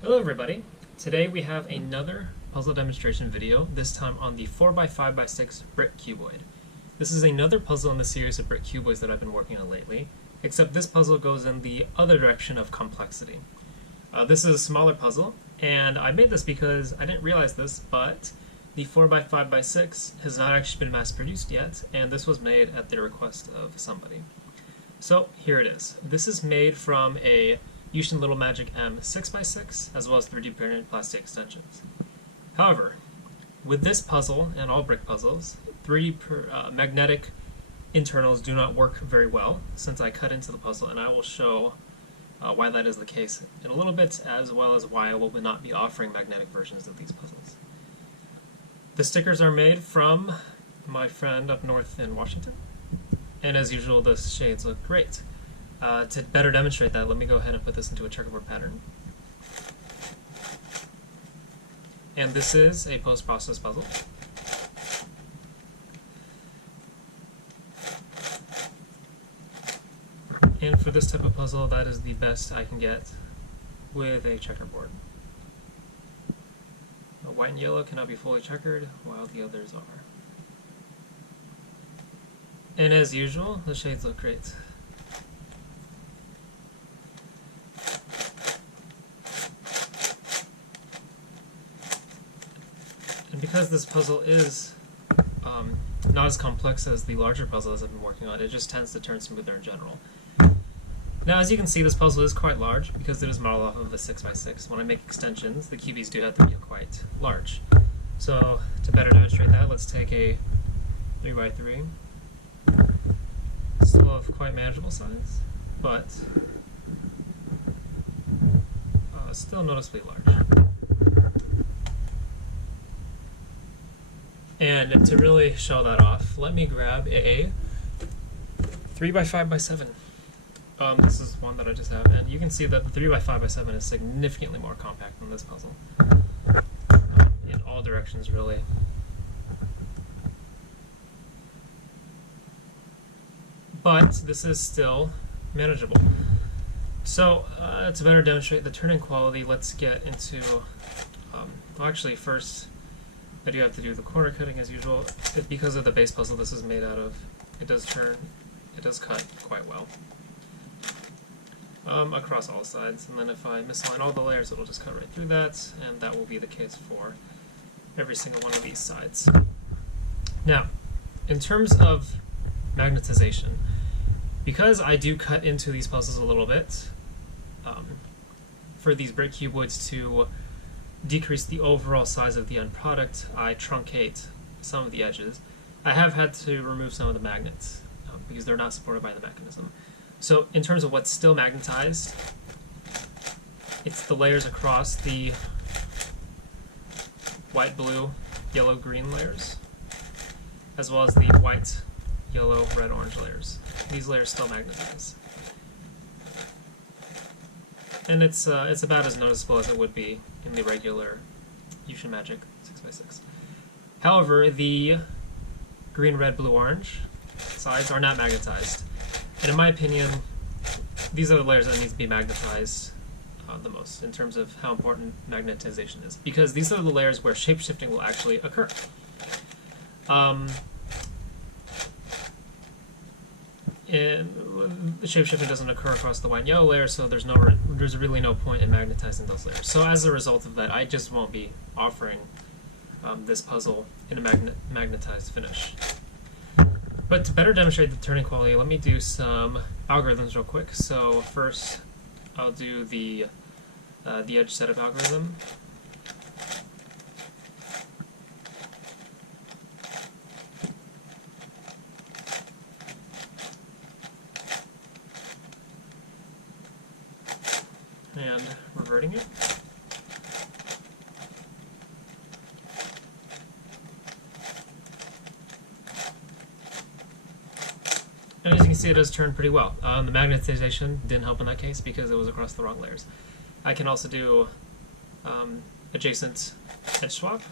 Hello everybody! Today we have another puzzle demonstration video, this time on the 4x5x6 brick cuboid. This is another puzzle in the series of brick cuboids that I've been working on lately, except this puzzle goes in the other direction of complexity. This is a smaller puzzle, and I made this because I didn't realize this, but the 4x5x6 has not actually been mass produced yet, and this was made at the request of somebody. So here it is. This is made from a Yushin Little Magic M 6x6, as well as 3D printed plastic extensions. However, with this puzzle, and all brick puzzles, 3D magnetic internals do not work very well, since I cut into the puzzle, and I will show why that is the case in a little bit, as well as why I will not be offering magnetic versions of these puzzles. The stickers are made from my friend up north in Washington, and as usual, the shades look great. To better demonstrate that, let me go ahead and put this into a checkerboard pattern. And this is a post-process puzzle. And for this type of puzzle, that is the best I can get with a checkerboard. White and yellow cannot be fully checkered, while the others are. And as usual, the shades look great. And because this puzzle is not as complex as the larger puzzles I've been working on, it just tends to turn smoother in general. Now, as you can see, this puzzle is quite large because it is modeled off of a 6x6. When I make extensions, the cubies do have to be quite large. So, to better demonstrate that, let's take a 3x3. Still of quite manageable size, but still noticeably large. And to really show that off, let me grab a 3x5x7. This is one that I just have, and you can see that the 3x5x7 is significantly more compact than this puzzle. In all directions, really. But this is still manageable. So, to better demonstrate the turning quality, let's get into, well actually first, I do have to do the corner cutting as usual. Because of the base puzzle this is made out of, it does cut quite well. Across all sides, and then if I misalign all the layers, it'll just cut right through that, and that will be the case for every single one of these sides. Now, in terms of magnetization, because I do cut into these puzzles a little bit, for these brick cuboids to decrease the overall size of the end product, I truncate some of the edges. I have had to remove some of the magnets because they're not supported by the mechanism. So in terms of what's still magnetized, it's the layers across the white, blue, yellow, green layers, as well as the white, yellow, red, orange layers. These layers still magnetize. And it's about as noticeable as it would be in the regular Yushin Magic 6x6. However, the green, red, blue, orange sides are not magnetized. And in my opinion, these are the layers that need to be magnetized the most in terms of how important magnetization is, because these are the layers where shape-shifting will actually occur. And the shape-shifting doesn't occur across the white and yellow layer, so there's really no point in magnetizing those layers. So as a result of that, I just won't be offering this puzzle in a magnetized finish. But to better demonstrate the turning quality, let me do some algorithms real quick. So first, I'll do the edge setup algorithm. And reverting it. And as you can see, it does turn pretty well. The magnetization didn't help in that case because it was across the wrong layers. I can also do adjacent edge swap.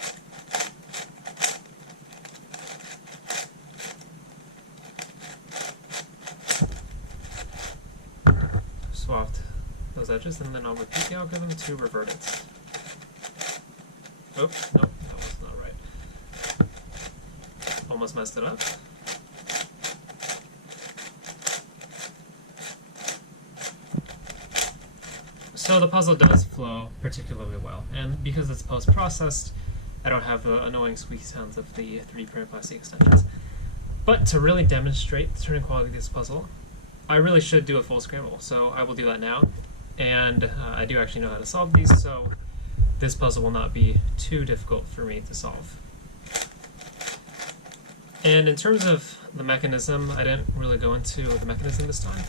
those edges, and then I'll repeat the algorithm to revert it. Oh, nope, that was not right. Almost messed it up. So the puzzle does flow particularly well, and because it's post-processed, I don't have the annoying squeaky sounds of the 3D printed plastic extensions. But to really demonstrate the turning quality of this puzzle, I really should do a full scramble, so I will do that now. And I do actually know how to solve these, so this puzzle will not be too difficult for me to solve. And in terms of the mechanism, I didn't really go into the mechanism this time.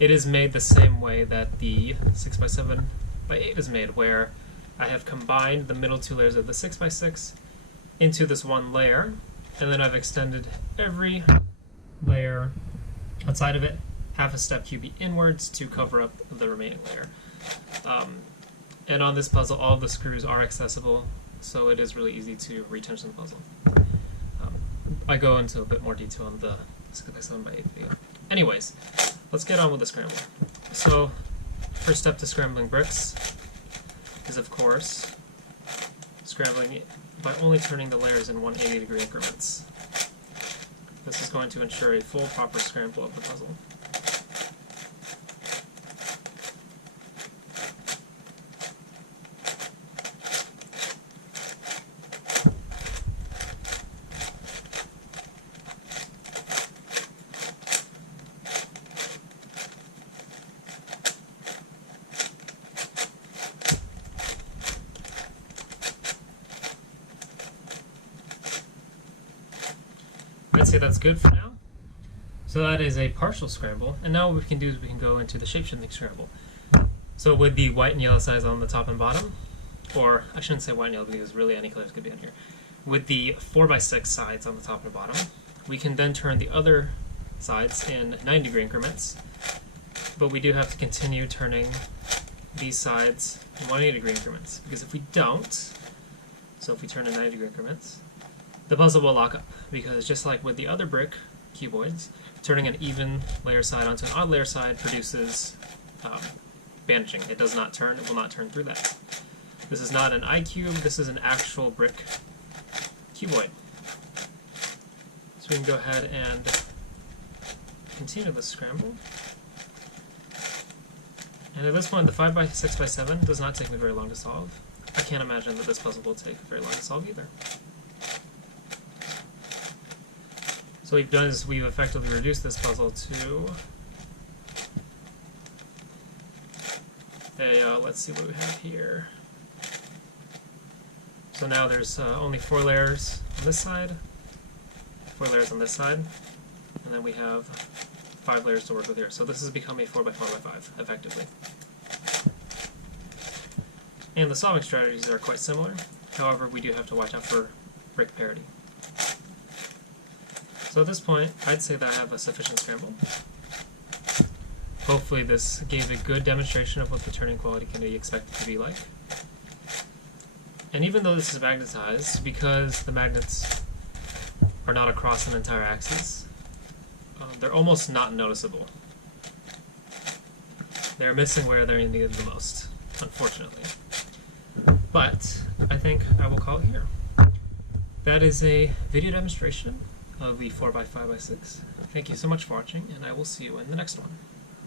It is made the same way that the 6x7x8 is made, where I have combined the middle two layers of the 6x6 into this one layer, and then I've extended every layer outside of it half a step QB inwards to cover up the remaining layer. And on this puzzle, all of the screws are accessible, so it is really easy to retension the puzzle. I go into a bit more detail on the 6x7x8 video. Anyways, let's get on with the scramble. So, first step to scrambling bricks is, of course, scrambling by only turning the layers in 180-degree increments. This is going to ensure a full, proper scramble of the puzzle. I'd say that's good for now. So that is a partial scramble, and now what we can do is we can go into the shape-shifting scramble. So with the white and yellow sides on the top and bottom, or I shouldn't say white and yellow because really any colors could be on here. With the 4x6 sides on the top and bottom, we can then turn the other sides in 90-degree increments, but we do have to continue turning these sides in 180-degree increments, because if we don't, so if we turn in 90-degree increments, the puzzle will lock up, because just like with the other brick cuboids, turning an even layer side onto an odd layer side produces bandaging. It does not turn, it will not turn through that. This is not an iCube, this is an actual brick cuboid. So we can go ahead and continue the scramble. And at this point, the 5x6x7 does not take me very long to solve. I can't imagine that this puzzle will take very long to solve either. So what we've done is we've effectively reduced this puzzle to a, let's see what we have here. So now there's only 4 layers on this side, 4 layers on this side, and then we have 5 layers to work with here. So this has become a 4x4x5, effectively. And the solving strategies are quite similar, however we do have to watch out for brick parity. So at this point, I'd say that I have a sufficient scramble. Hopefully this gave a good demonstration of what the turning quality can be expected to be like. And even though this is magnetized, because the magnets are not across an entire axis, they're almost not noticeable. They're missing where they're needed the most, unfortunately. But I think I will call it here. That is a video demonstration of the 4x5x6. Thank you so much for watching, and I will see you in the next one.